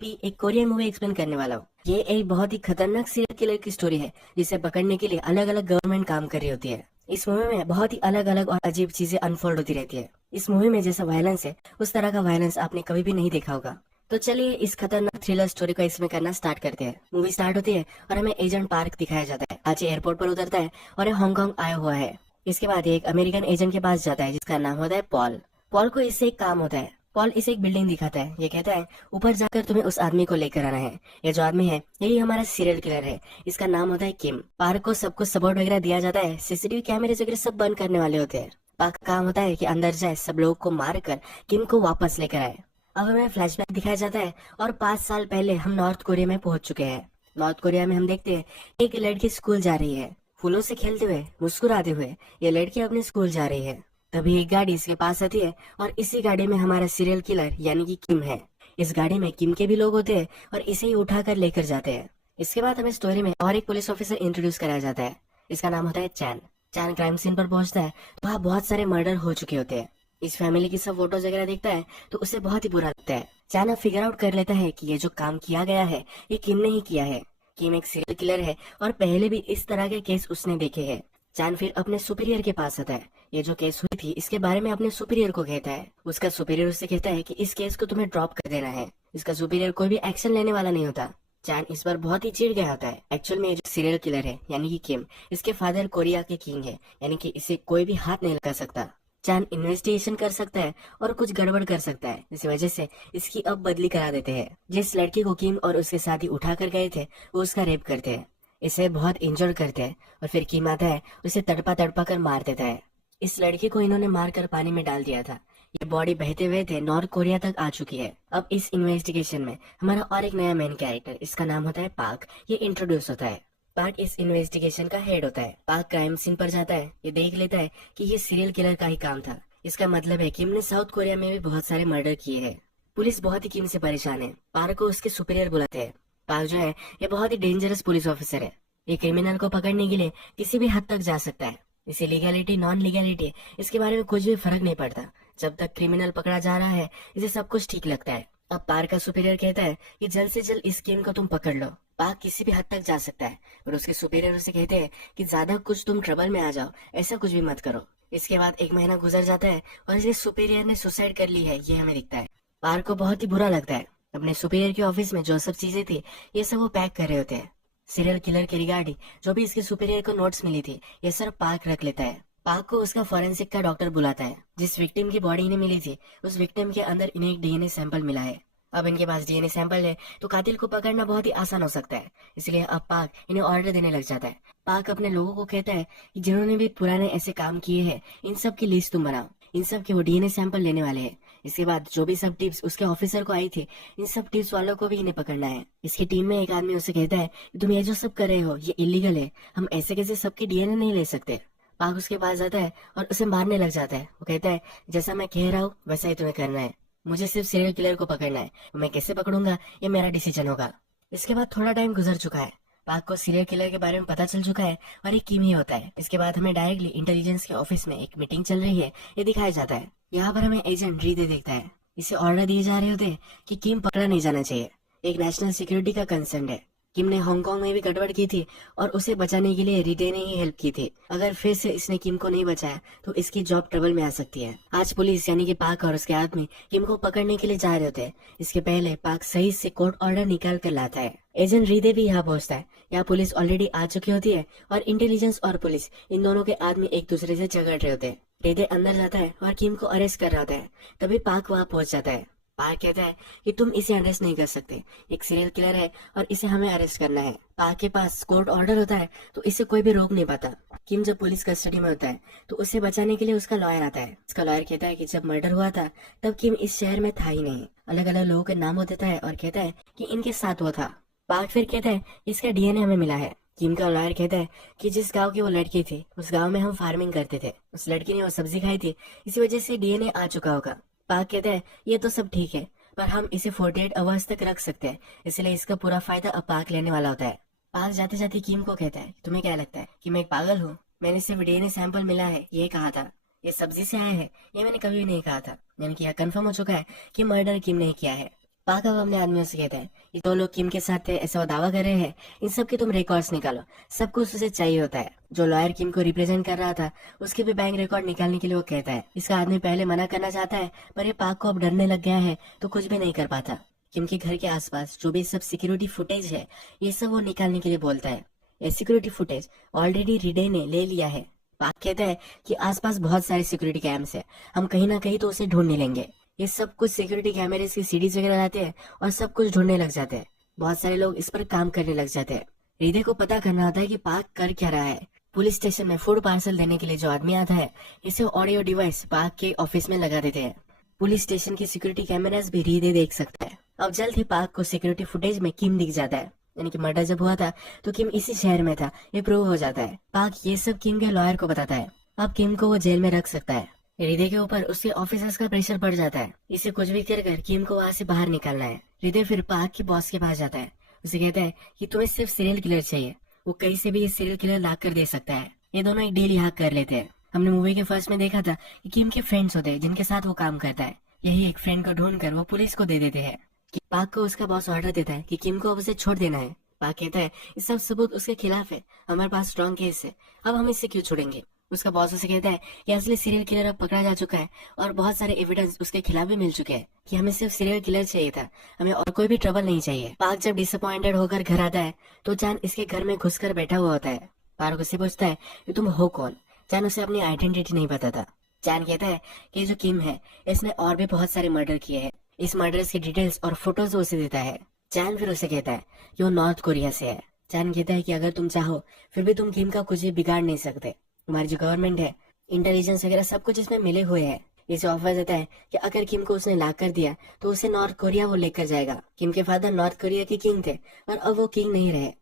भी एक Korean movie explain करने वाला हूँ। ये एक बहुत ही खतरनाक सीरियल किलर की स्टोरी है जिसे पकड़ने के लिए अलग अलग गवर्नमेंट काम कर रही होती है। इस मूवी में बहुत ही अलग अलग और अजीब चीजें अनफोल्ड होती रहती है। इस मूवी में जैसा वायलेंस है उस तरह का वायलेंस आपने कभी भी नहीं देखा होगा। तो चलिए इस खतरनाक थ्रिलर स्टोरी को इसमें करना स्टार्ट करते हैं। मूवी स्टार्ट होती है और हमें एजेंट पार्क दिखाया जाता है। आज ये एयरपोर्ट पर उतरता है और ये हांगकांग आया हुआ है। इसके बाद ये एक अमेरिकन एजेंट के पास जाता है जिसका नाम होता है पॉल। पॉल को इससे एक काम होता है। पॉल इसे एक बिल्डिंग दिखाता है। ये कहता है ऊपर जाकर तुम्हें उस आदमी को लेकर आना है। ये जो आदमी है यही हमारा सीरियल किलर है। इसका नाम होता है किम। पार्क को सब कुछ सपोर्ट वगैरह दिया जाता है। सीसीटीवी कैमरे वगैरह सब बंद करने वाले होते हैं। पार्क का काम होता है कि अंदर जाए, सब लोगों को मार कर किम को वापस लेकर आए। अब हमें फ्लैशबैक दिखाया जाता है और 5 साल पहले हम नॉर्थ कोरिया में पहुंच चुके हैं। नॉर्थ कोरिया में हम देखते हैं एक लड़की स्कूल जा रही है, फूलों से खेलते हुए, मुस्कुराते हुए। ये लड़की अपने स्कूल जा रही है। तभी एक गाड़ी इसके पास आती है और इसी गाड़ी में हमारा सीरियल किलर यानी कि किम है। इस गाड़ी में किम के भी लोग होते हैं और इसे ही उठाकर लेकर जाते हैं। इसके बाद हमें स्टोरी में और एक पुलिस ऑफिसर इंट्रोड्यूस कराया जाता है। इसका नाम होता है चैन। चैन क्राइम सीन पर पहुंचता है तो वहाँ बहुत सारे मर्डर हो चुके होते हैं। इस फैमिली की सब फोटोज वगैरह देखता है तो उसे बहुत ही बुरा लगता है। चैन अब फिगर आउट कर लेता है कि ये जो काम किया गया है ये किम ने ही किया है। किम एक सीरियल किलर है और पहले भी इस तरह के केस उसने देखे हैं। चैन फिर अपने सुपीरियर के पास आता है। ये जो केस हुई थी इसके बारे में अपने सुपीरियर को कहता है। उसका सुपीरियर उससे कहता है कि इस केस को तुम्हें ड्रॉप कर देना है। इसका सुपीरियर कोई भी एक्शन लेने वाला नहीं होता। चैन इस बार बहुत ही चिढ़ गया होता है। एक्चुअल में ये जो सीरियल किलर है यानी कि किम, इसके फादर कोरिया के किंग है, यानी कि इसे कोई भी हाथ नहीं लगा सकता। चैन इन्वेस्टिगेशन कर सकता है और कुछ गड़बड़ कर सकता है। इस वजह से इसकी अब बदली करा देते हैं। जिस लड़की को किम और उसके साथी उठा कर गए थे वो उसका रेप करते हैं। इसे बहुत इंजर्ड करते हैं और फिर किम आता है, उसे तड़पा तड़पा कर मार देता है। इस लड़की को इन्होंने मारकर पानी में डाल दिया था। ये बॉडी बहते बहते नॉर्थ कोरिया तक आ चुकी है। अब इस इन्वेस्टिगेशन में हमारा और एक नया मेन कैरेक्टर, इसका नाम होता है पार्क, ये इंट्रोड्यूस होता है। पार्क इस इन्वेस्टिगेशन का हेड होता है। पार्क क्राइम सीन पर जाता है। ये देख लेता है कि ये सीरियल किलर का ही काम था। इसका मतलब है किम ने साउथ कोरिया में भी बहुत सारे मर्डर किए हैं। पुलिस बहुत ही किम से परेशान है। पार्क को उसके सुपीरियर बुलाते हैं। पार्क जो है ये बहुत ही डेंजरस पुलिस ऑफिसर है। ये क्रिमिनल को पकड़ने के लिए किसी भी हद तक जा सकता है। इसे लीगैलिटी नॉन लीगैलिटी इसके बारे में कुछ भी फर्क नहीं पड़ता। जब तक क्रिमिनल पकड़ा जा रहा है इसे सब कुछ ठीक लगता है। अब पार्क का सुपीरियर कहता है कि जल्द से जल्द इस किम को तुम पकड़ लो। पार्क किसी भी हद तक जा सकता है और उसके सुपीरियर उसे कहते हैं कि ज्यादा कुछ तुम ट्रबल में आ जाओ, ऐसा कुछ भी मत करो। इसके बाद 1 महीना गुजर जाता है और इसके सुपीरियर ने सुसाइड कर ली है, ये हमें दिखता है। पार्क को बहुत ही बुरा लगता है। अपने सुपीरियर के ऑफिस में जो सब चीजें थी ये सब वो पैक कर रहे होते हैं। सीरियल किलर के रिगार्डिंग जो भी इसके सुपीरियर को नोट्स मिली थी ये सब पार्क रख लेता है। पार्क को उसका फॉरेंसिक का डॉक्टर बुलाता है। जिस विक्टिम की बॉडी इन्हें मिली थी उस विक्टिम के अंदर इन्हें एक डीएनए सैंपल मिला है। अब इनके पास डीएनए सैंपल है तो कातिल को पकड़ना बहुत ही आसान हो सकता है। इसलिए अब पार्क इन्हें ऑर्डर देने लग जाता है। पार्क अपने लोगों को कहता है कि जिन्होंने भी पुराने ऐसे काम किए हैं इन सब की लिस्ट तुम बनाओ। इन सब के वो डीएनए सैंपल लेने वाले हैं। इसके बाद जो भी सब टिप्स उसके ऑफिसर को आई थी इन सब टिप्स वालों को भी इन्हें पकड़ना है। इसकी टीम में एक आदमी उसे कहता है कि तुम ये जो सब कर रहे हो ये इलीगल है, हम ऐसे कैसे सबके डीएनए नहीं ले सकते। पार्क उसके पास जाता है और उसे मारने लग जाता है। वो कहता है जैसा मैं कह रहा हूँ वैसा ही तुम्हें करना है। मुझे सिर्फ सीरियल किलर को पकड़ना है, मैं कैसे पकड़ूंगा ये मेरा डिसीजन होगा। इसके बाद थोड़ा टाइम गुजर चुका है। पार्क को सीरियल किलर के बारे में पता चल चुका है और ये किम ही होता है। इसके बाद हमें डायरेक्टली इंटेलिजेंस के ऑफिस में एक मीटिंग चल रही है ये दिखाया जाता है। यहाँ पर हमें एजेंट रीदे देखता है। इसे ऑर्डर दिए जा रहे होते हैं कि किम पकड़ा नहीं जाना चाहिए। एक नेशनल सिक्योरिटी का कंसर्न है। किम ने हांगकांग में भी गड़बड़ की थी और उसे बचाने के लिए रीडे ने ही हेल्प की थी। अगर फिर से इसने किम को नहीं बचाया तो इसकी जॉब ट्रबल में आ सकती है। आज पुलिस यानी कि पार्क और उसके आदमी किम को पकड़ने के लिए जा रहे होते हैं। इसके पहले पार्क सही से कोर्ट ऑर्डर निकाल कर लाता है। एजेंट रीदे भी यहाँ पहुँचता है। यहाँ पुलिस ऑलरेडी आ चुकी होती है और इंटेलिजेंस और पुलिस इन दोनों के आदमी एक दूसरे से झगड़ रहे होते हैं। रीदे अंदर जाता है और किम को अरेस्ट कर रहा होता है। तभी पार्क वहाँ पहुँच जाता है। पार्क कहता है कि तुम इसे अरेस्ट नहीं कर सकते, एक सीरियल किलर है और इसे हमें अरेस्ट करना है। पार्क के पास कोर्ट ऑर्डर होता है तो इसे कोई भी रोक नहीं पाता। किम जब पुलिस कस्टडी में होता है तो उसे बचाने के लिए उसका लॉयर आता है। उसका लॉयर कहता है कि जब मर्डर हुआ था तब किम इस शहर में था ही नहीं। अलग अलग लोगों के नाम देता है और कहता है कि इनके साथ वो था। पार्क फिर कहता है इसका डीएनए हमें मिला है। किम का लॉयर कहता है कि जिस गांव की वो लड़की थी उस गांव में हम फार्मिंग करते थे, उस लड़की ने वो सब्जी खाई थी, इसी वजह से डीएनए आ चुका होगा। पार्क कहता है ये तो सब ठीक है पर हम इसे 48 आवर्स तक रख सकते हैं, इसलिए इसका पूरा फायदा अब पार्क लेने वाला होता है। पार्क जाते जाते किम को कहता है तुम्हें क्या लगता है कि मैं एक पागल हूँ? मैंने सिर्फ डीएनए सैंपल मिला है ये कहा था, ये सब्जी से आया है ये मैंने कभी भी नहीं कहा था। यानी कि यह कंफर्म हो चुका है कि मर्डर किम ने किया है। पाक अब अपने आदमियों से कहता है ये दो लोग किम के साथ थे ऐसा वो दावा कर रहे हैं, इन सब के तुम रिकॉर्ड्स निकालो। सब कुछ उसे चाहिए होता है। जो लॉयर किम को रिप्रेजेंट कर रहा था उसके भी बैंक रिकॉर्ड निकालने के लिए वो कहता है। इसका आदमी पहले मना करना चाहता है पर ये पाक को अब डरने लग गया है तो कुछ भी नहीं कर पाता। किम के घर के आसपास जो भी सब सिक्योरिटी फुटेज है ये सब वो निकालने के लिए बोलता है। ये सिक्योरिटी फुटेज ऑलरेडी रिडे ने ले लिया है। पाक कहता है कि आसपास बहुत सारे सिक्योरिटी कैम्स है, हम कहीं ना कहीं तो उसे ढूंढने लेंगे। ये सब कुछ सिक्योरिटी कैमरेज की सीडीज वगैरह लाते हैं और सब कुछ ढूंढने लग जाते हैं। बहुत सारे लोग इस पर काम करने लग जाते हैं। हृदय को पता करना होता है कि पाक कर क्या रहा है। पुलिस स्टेशन में फूड पार्सल देने के लिए जो आदमी आता है इसे ऑडियो डिवाइस पाक के ऑफिस में लगा देते हैं। पुलिस स्टेशन की सिक्योरिटी कैमरास भी हृदय देख सकता है। अब जल्द ही पाक को सिक्योरिटी फुटेज में किम दिख जाता है। यानी कि मर्डर जब हुआ था तो किम इसी शहर में था, ये प्रूव हो जाता है। पाक ये सब किम के लॉयर को बताता है। अब किम को वो जेल में रख सकता है। हृदय के ऊपर उसके ऑफिसर्स का प्रेशर बढ़ जाता है। इसे कुछ भी कर किम को वहाँ से बाहर निकालना है। हृदय फिर पाक के बॉस के पास जाता है। उसे कहता है कि तुम्हें सिर्फ सीरियल किलर चाहिए, वो कहीं से भी ये सीरियल किलर ला कर दे सकता है। ये दोनों एक डील यहाँ कर लेते हैं। हमने मूवी के फर्स्ट में देखा था कि किम के फ्रेंड्स होते हैं जिनके साथ वो काम करता है। यही एक फ्रेंड को ढूंढ कर वो पुलिस को दे देते हैं। कि पाक को उसका बॉस ऑर्डर देता है कि किम को अब उसे छोड़ देना है। पाक कहता है ये सब सबूत उसके खिलाफ है, हमारे पास स्ट्रॉन्ग केस है, अब हम इससे क्यों छोड़ेंगे। उसका बॉस उसे कहता है कि असली सीरियल किलर अब पकड़ा जा चुका है और बहुत सारे एविडेंस उसके खिलाफ भी मिल चुके हैं कि हमें सिर्फ सीरियल किलर चाहिए था, हमें और कोई भी ट्रबल नहीं चाहिए। पाक जब डिसअपॉइंटेड होकर घर आता है तो चान इसके घर में घुसकर बैठा हुआ होता है। पाक उससे पूछता है कि तुम हो कौन। चान उसे अपनी आइडेंटिटी नहीं बताता। चान कहता है कि जो किम है इसने और भी बहुत सारे मर्डर किए हैं। इस मर्डर्स की डिटेल्स और फोटोज उसे देता है। चान फिर उसे कहता है कि वो नॉर्थ कोरिया से है। चान कहता है कि अगर तुम चाहो फिर भी तुम किम का कुछ भी बिगाड़ नहीं सकते। हमारी जो गवर्नमेंट है, इंटेलिजेंस वगैरह सब कुछ इसमें मिले हुए हैं। इसे ऑफर देता है कि अगर किम को उसने ला कर दिया तो उसे नॉर्थ कोरिया वो लेकर जाएगा। किम के फादर नॉर्थ कोरिया के किंग थे और अब वो किंग नहीं रहे।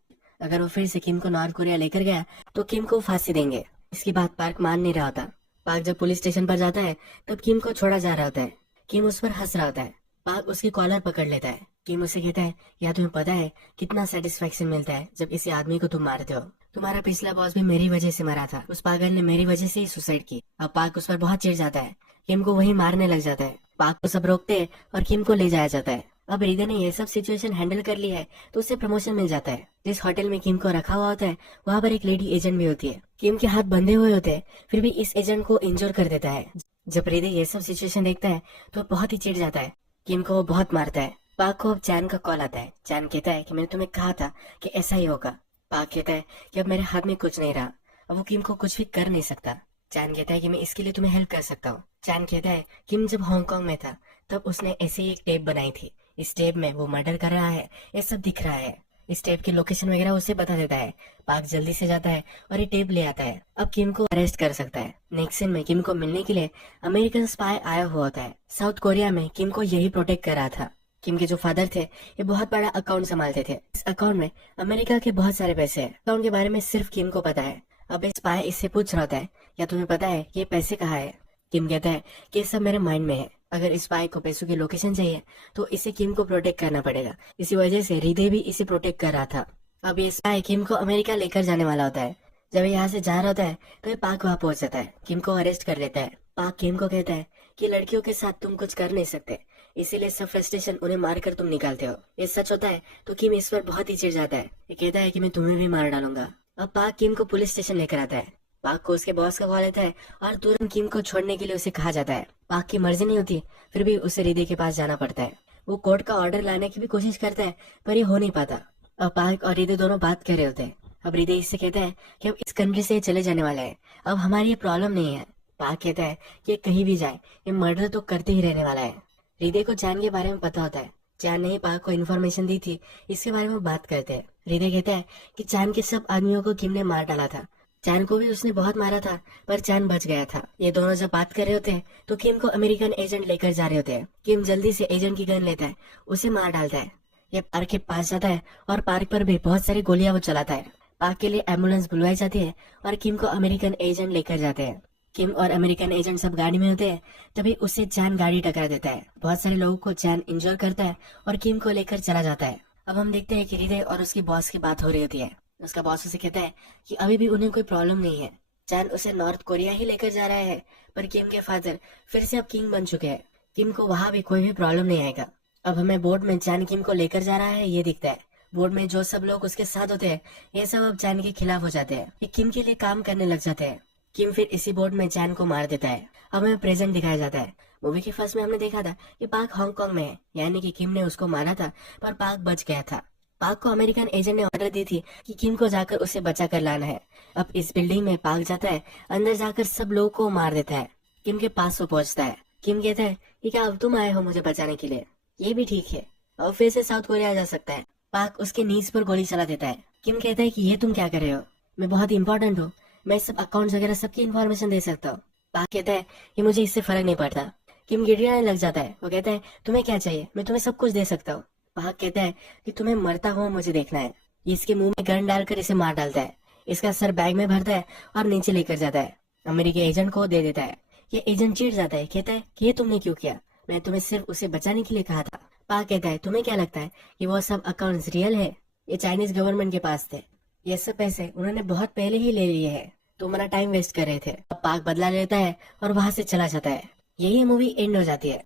अगर वो फिर से किम को नॉर्थ कोरिया लेकर गया तो किम को फांसी देंगे। इसकी बात पार्क मान नहीं रहा होता। पार्क जब पुलिस स्टेशन पर जाता है तब किम को छोड़ा जा रहा होता है। किम उस पर हंस रहा होता है। पार्क उसकी कॉलर पकड़ लेता है। किम उसे कहता है या तुम्हें पता है कितना सेटिस्फेक्शन मिलता है जब किसी आदमी को तुम मारते हो। तुम्हारा पिछला बॉस भी मेरी वजह से मरा था, उस पागल ने मेरी वजह से ही सुसाइड की। अब पार्क उस पर बहुत चिढ़ जाता है। किम को वही मारने लग जाता है। पार्क को सब रोकते हैं और किम को ले जाया जाता है। अब हृदय ने ये सब सिचुएशन हैंडल कर ली है तो उसे प्रमोशन मिल जाता है। जिस होटल में किम को रखा हुआ होता है वहाँ पर एक लेडी एजेंट भी होती है। किम के हाथ बंधे हुए होते हैं फिर भी इस एजेंट को इंजोर कर देता है। जब हृदय ये सब सिचुएशन देखता है तो बहुत ही चिढ़ जाता है। किम को वो बहुत मारता है। पाक को अब चैन का कॉल आता है। चैन कहता है कि मैंने तुम्हें कहा था कि ऐसा ही होगा। पाक कहता है कि अब मेरे हाथ में कुछ नहीं रहा, अब वो किम को कुछ भी कर नहीं सकता। चैन कहता है कि मैं इसके लिए तुम्हें हेल्प कर सकता हूँ। चैन कहता है किम जब हांगकांग में था तब उसने ऐसे ही एक टेप बनाई थी। इस टेप में वो मर्डर कर रहा है, ये सब दिख रहा है। इस टेप की लोकेशन वगैरह उसे बता देता है। पाक जल्दी से जाता है और ये टेप ले आता है। अब किम को अरेस्ट कर सकता है। नेक्स्ट सीन में किम को मिलने के लिए अमेरिकन स्पाई आया हुआ होता है। साउथ कोरिया में किम को यही प्रोटेक्ट कर रहा था। किम के जो फादर थे ये बहुत बड़ा अकाउंट संभालते थे। इस अकाउंट में अमेरिका के बहुत सारे पैसे हैं। अकाउंट के बारे में सिर्फ किम को पता है। अब स्पाई इससे पूछ रहा है क्या तुम्हें पता है ये पैसे कहाँ है। किम कहता है कि सब मेरे माइंड में है। अगर स्पाई को पैसों की लोकेशन चाहिए तो इसे किम को प्रोटेक्ट करना पड़ेगा। इसी वजह से हृदय भी इसे प्रोटेक्ट कर रहा था। अब ये स्पाई किम को अमेरिका लेकर जाने वाला होता है। जब ये यहाँ से जा रहा होता है तो ये पाक वहाँ पहुंच जाता है। किम को अरेस्ट कर लेता है। पाक किम को कहता है कि लड़कियों के साथ तुम कुछ कर नहीं सकते, इसीलिए सब फ्रस्ट्रेशन उन्हें मारकर तुम निकालते हो। ये सच होता है तो किम इस पर बहुत ही चिढ़ जाता है। ये कहता है कि मैं तुम्हें भी मार डालूंगा। अब पाक किम को पुलिस स्टेशन लेकर आता है। पाक को उसके बॉस का कॉल आता है और तुरंत किम को छोड़ने के लिए उसे कहा जाता है। पाक की मर्जी नहीं होती फिर भी उसे हृदय के पास जाना पड़ता है। वो कोर्ट का ऑर्डर लाने की भी कोशिश करता है पर ये हो नहीं पाता। अब पाक और हृदय दोनों बात कर रहे होते हैं। अब हृदय इससे कहता है कि अब इस कंट्री से चले जाने वाला है, अब हमारी ये प्रॉब्लम नहीं है। पाक कहता है कि कहीं भी जाए ये मर्डर तो करते ही रहने वाला है। हृदय को चैन के बारे में पता होता है। चैन ने ही पाक को इन्फॉर्मेशन दी थी, इसके बारे में बात करते हैं। हृदय कहता है कि चैन के सब आदमियों को किम ने मार डाला था। चैन को भी उसने बहुत मारा था पर चैन बच गया था। ये दोनों जब बात कर रहे होते हैं तो किम को अमेरिकन एजेंट लेकर जा रहे होते हैं। किम जल्दी से एजेंट की गन लेता है, उसे मार डालता है। ये पार्क के पास जाता है और पार्क पर भी बहुत सारी गोलियां वो चलाता है। पार्क के लिए एम्बुलेंस बुलवाई जाती है और किम को अमेरिकन एजेंट लेकर जाते हैं। किम और अमेरिकन एजेंट सब गाड़ी में होते हैं तभी उससे चैन गाड़ी टकरा देता है। बहुत सारे लोगों को चैन इंजोर करता है और किम को लेकर चला जाता है। अब हम देखते हैं कि हृदय और उसकी बॉस की बात हो रही होती है। उसका बॉस उसे कहता है कि अभी भी उन्हें कोई प्रॉब्लम नहीं है। चैन उसे नॉर्थ कोरिया ही लेकर जा रहा है पर किम के फादर फिर से अब किंग बन चुके हैं। किम को वहाँ भी कोई भी प्रॉब्लम नहीं आएगा। अब हमें बोट में चैन किम को लेकर जा रहा है ये दिखता है। बोर्ड में जो सब लोग उसके साथ होते हैं ये सब अब चैन के खिलाफ हो जाते हैं। ये किम के लिए काम करने लग जाते हैं। किम फिर इसी बोर्ड में चैन को मार देता है। अब हमें प्रेजेंट दिखाया जाता है। मूवी के फर्स्ट में हमने देखा था कि पाक हांगकांग में है, यानी कि किम ने उसको मारा था पर पाक बच गया था। पाक को अमेरिकन एजेंट ने ऑर्डर दी थी कि किम को जाकर उसे बचा कर लाना है। अब इस बिल्डिंग में पाक जाता है, अंदर जाकर सब लोगों को मार देता है। किम के पास वो पहुंचता है। किम कहता है कि क्या अब तुम आए हो मुझे बचाने के लिए? ये भी ठीक है, अब फिर से साउथ कोरिया जा सकता है। पाक उसके नीज पर गोली चला देता है। किम कहता है कि ये तुम क्या कर रहे हो? मैं बहुत इंपॉर्टेंट हूँ, मैं सब अकाउंट वगैरह सबकी इन्फॉर्मेशन दे सकता हूँ। पाक कहता है कि मुझे इससे फर्क नहीं पड़ता। किम गिड़गिड़ाने लग जाता है। वो कहता है तुम्हें क्या चाहिए, मैं तुम्हें सब कुछ दे सकता हूँ। पाक कहता है कि तुम्हें मरता हुआ मुझे देखना है। ये इसके मुंह में गन डालकर इसे मार डालता है। इसका सर बैग में भरता है और नीचे लेकर जाता है। अमेरिकी एजेंट को दे देता है। ये एजेंट चिढ़ जाता है, कहता है कि ये तुमने क्यों किया, मैं तुम्हें सिर्फ उसे बचाने के लिए कहा था। पाक कहता है तुम्हें क्या लगता है कि वो सब अकाउंट्स रियल है? ये चाइनीज गवर्नमेंट के पास थे, ये सब पैसे उन्होंने बहुत पहले ही ले लिए है, तुम्हारा टाइम वेस्ट कर रहे थे। अब पाक बदला लेता है और वहां से चला जाता है। यही मूवी एंड हो जाती है।